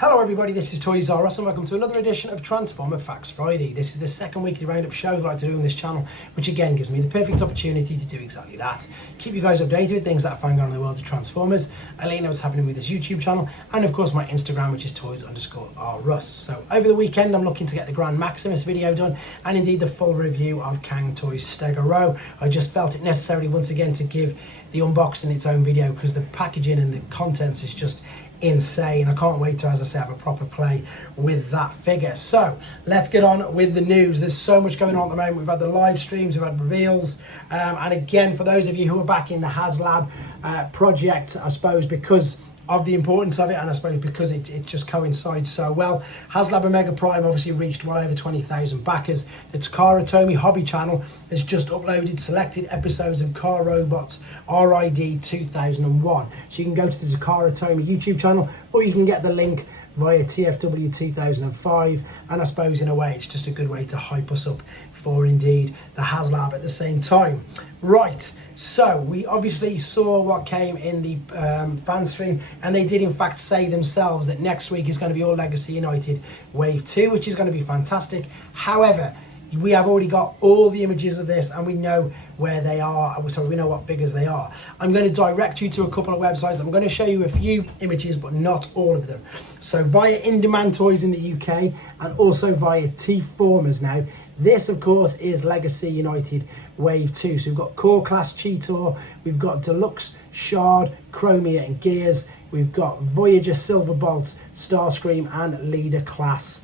Hello everybody, this is Toys R Us and welcome to another edition of Transformer Facts Friday. This is the second weekly roundup show that I like to do on this channel, which again gives me the perfect opportunity to do exactly that. Keep you guys updated with things that are going on in the world of Transformers, let you know what's happening with this YouTube channel, and of course my Instagram, which is Toys_R-Us. So over the weekend I'm looking to get the Grand Maximus video done, and indeed the full review of Cang Toys Stego Row. I just felt it necessary once again to give the unboxing its own video because the packaging and the contents is just insane. I can't wait to, as I say, have a proper play with that figure. So let's get on with the news. There's so much going on at the moment. We've had the live streams, we've had reveals, and again, for those of you who are back in the Haslab project, I suppose because of the importance of it, and I suppose because it just coincides so well, Haslab Omega Prime obviously reached well over 20,000 backers. The Takara Tomy hobby channel has just uploaded selected episodes of Car Robots RID 2001. So you can go to the Takara Tomy YouTube channel, or you can get the link via TFW 2005, and I suppose in a way it's just a good way to hype us up for indeed the Haslab at the same time. Right, so we obviously saw what came in the fan stream, and they did in fact say themselves that next week is going to be all Legacy United Wave 2, which is going to be fantastic. However, we have already got all the images of this and we know where they are, so we know what figures they are. I'm going to direct you to a couple of websites. I'm going to show you a few images, but not all of them. So via In Demand Toys in the UK, and also via T-Formers now. This, of course, is Legacy United Wave 2. So we've got Core Class Cheetor, we've got Deluxe Shard, Chromia and Gears, we've got Voyager Silverbolt, Starscream and Leader Class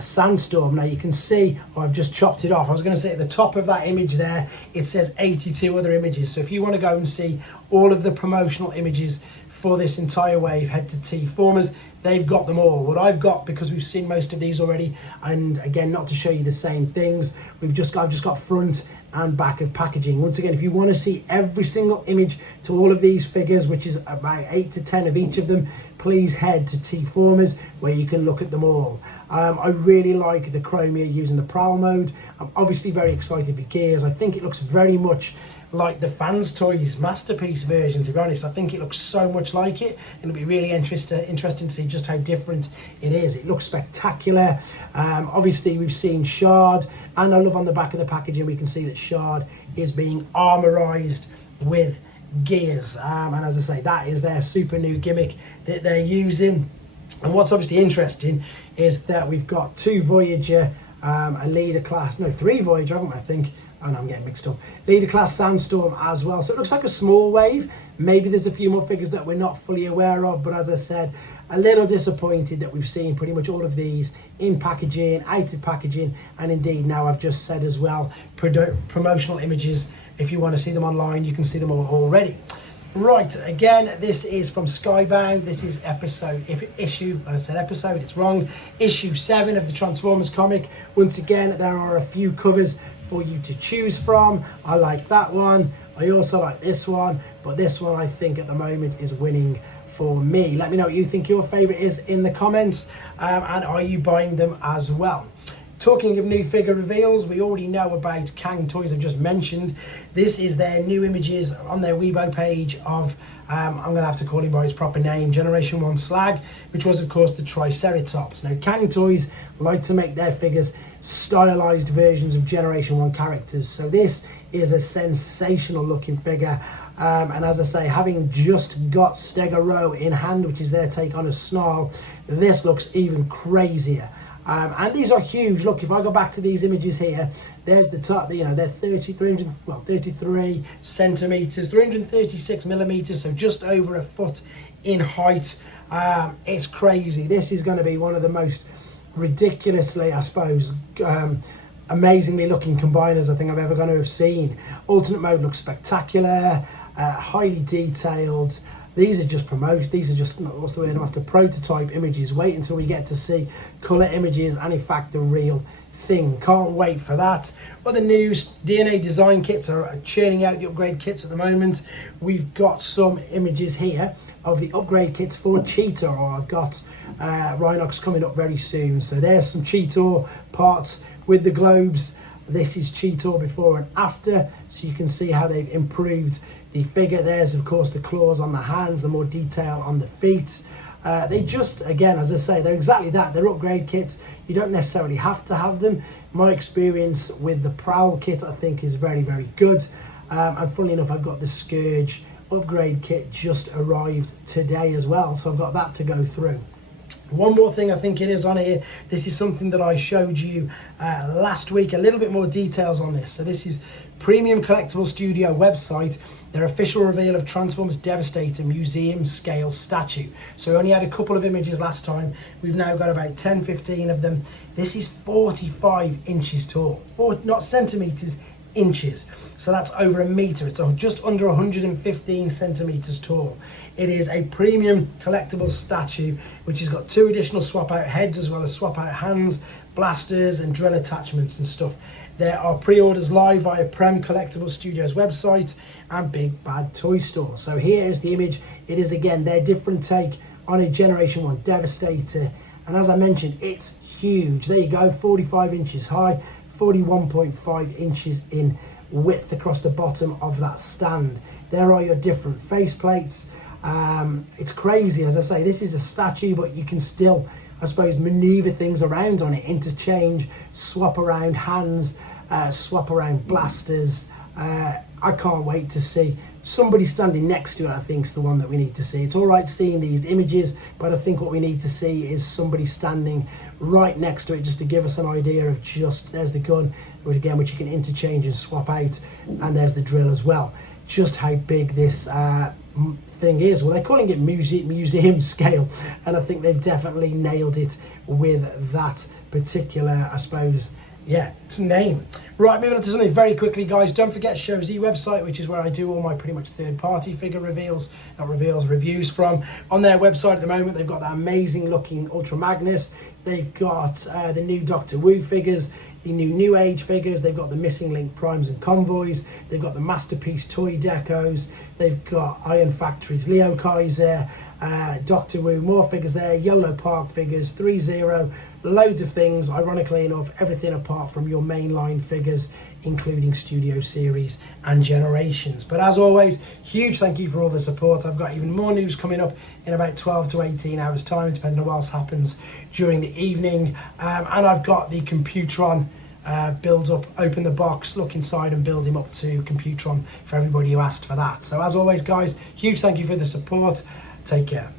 Sandstorm. Now you can see, I've just chopped it off. I was going to say at the top of that image there, it says 82 other images. So if you want to go and see all of the promotional images for this entire wave, head to T-Formers. They've got them all. What I've got, because we've seen most of these already, and again, not to show you the same things, I've just got front and back of packaging. Once again, if you want to see every single image to all of these figures, which is about 8 to 10 of each of them, please head to T-Formers where you can look at them all. I really like the Chromia using the Prowl mode. I'm obviously very excited for Gears. I think it looks very much like the Fans Toys Masterpiece version, to be honest. I think it looks so much like it, and it'll be really interesting to see just how different it is. It looks spectacular. Obviously we've seen Shard, and I love on the back of the packaging we can see that Shard is being armorized with Gears, and as I say, that is their super new gimmick that they're using. And what's obviously interesting is that we've got two Voyager, a Leader Class, no, three Voyager, haven't we, I think. Oh no, I'm getting mixed up. Leader Class Sandstorm as well. So it looks like a small wave. Maybe there's a few more figures that we're not fully aware of, but as I said, a little disappointed that we've seen pretty much all of these in packaging, out of packaging, and indeed now I've just said as well, promotional images. If you want to see them online, you can see them all already. Right, again, this is from Skybound. This is issue, I said episode, it's wrong, issue 7 of the Transformers comic. Once again, there are a few covers for you to choose from. I like that one. I also like this one, but this one I think at the moment is winning for me. Let me know what you think your favorite is in the comments, and are you buying them as well? Talking of new figure reveals, we already know about Cang Toys. I've just mentioned. This is their new images on their Weibo page of, I'm going to have to call him by his proper name, Generation 1 Slag, which was of course the Triceratops. Now Cang Toys like to make their figures stylized versions of Generation 1 characters. So this is a sensational looking figure. And as I say, having just got Stego Row in hand, which is their take on a Snarl, this looks even crazier. And these are huge. Look, if I go back to these images here, there's the top, you know, they're 33 centimeters, 336 millimeters, so just over a foot in height. It's crazy. This is going to be one of the most ridiculously, I suppose, amazingly looking combiners I think I've ever going to have seen. Alternate mode looks spectacular, highly detailed. These are just promoted, these are just, what's the word I'm after, prototype images. Wait until we get to see colour images and in fact the real thing. Can't wait for that. Other news, DNA design kits are churning out the upgrade kits at the moment. We've got some images here of the upgrade kits for Cheetor, or I've got Rhinox coming up very soon. So there's some Cheetor parts with the globes. This is Cheetor before and after, so you can see how they've improved the figure. There's of course the claws on the hands, the more detail on the feet. They just, again, as I say, they're exactly that. They're upgrade kits. You don't necessarily have to have them. My experience with the Prowl kit, I think, is very, very good. And funnily enough, I've got the Scourge upgrade kit just arrived today as well, so I've got that to go through. One more thing I think it is on here, this is something that I showed you last week, a little bit more details on this. So this is Premium Collectible Studio website, their official reveal of Transformers Devastator museum scale statue. So we only had a couple of images last time, we've now got about 10-15 of them. This is 45 inches tall, or not centimeters, inches. So that's over a meter. It's just under 115 centimeters tall. It is a premium collectible statue which has got 2 additional swap out heads as well as swap out hands, blasters and drill attachments and stuff. There are pre-orders live via Prem Collectible Studios website and Big Bad Toy Store. So here is the image. It is again their different take on a Generation 1 Devastator, and as I mentioned, it's huge. There you go, 45 inches high, 41.5 inches in width across the bottom of that stand. There are your different faceplates. It's crazy, as I say, this is a statue, but you can still, I suppose, maneuver things around on it, interchange, swap around hands, swap around blasters. I can't wait to see. Somebody standing next to it, I think, is the one that we need to see. It's all right seeing these images, but I think what we need to see is somebody standing right next to it, just to give us an idea of just, there's the gun, which you can interchange and swap out, and there's the drill as well. Just how big this thing is. Well, they're calling it museum scale, and I think they've definitely nailed it with that particular, I suppose, yeah, it's a name. Right, moving on to something very quickly, guys. Don't forget Show Z website, which is where I do all my pretty much third-party figure reviews from. On their website at the moment, they've got that amazing looking Ultra Magnus. They've got the new Doctor Wu figures, the new Age figures. They've got the Missing Link Primes and Convoys. They've got the Masterpiece Toy Decos. They've got Iron Factory's Leo Kaiser, Doctor Wu, more figures there, YOLO Park figures, 3-0, loads of things, ironically enough, everything apart from your mainline figures, including Studio Series and Generations. But as always, huge thank you for all the support. I've got even more news coming up in about 12 to 18 hours time, depending on what else happens during the evening. And I've got the Computron build up, open the box, look inside and build him up to Computron for everybody who asked for that. So as always, guys, huge thank you for the support. Take care.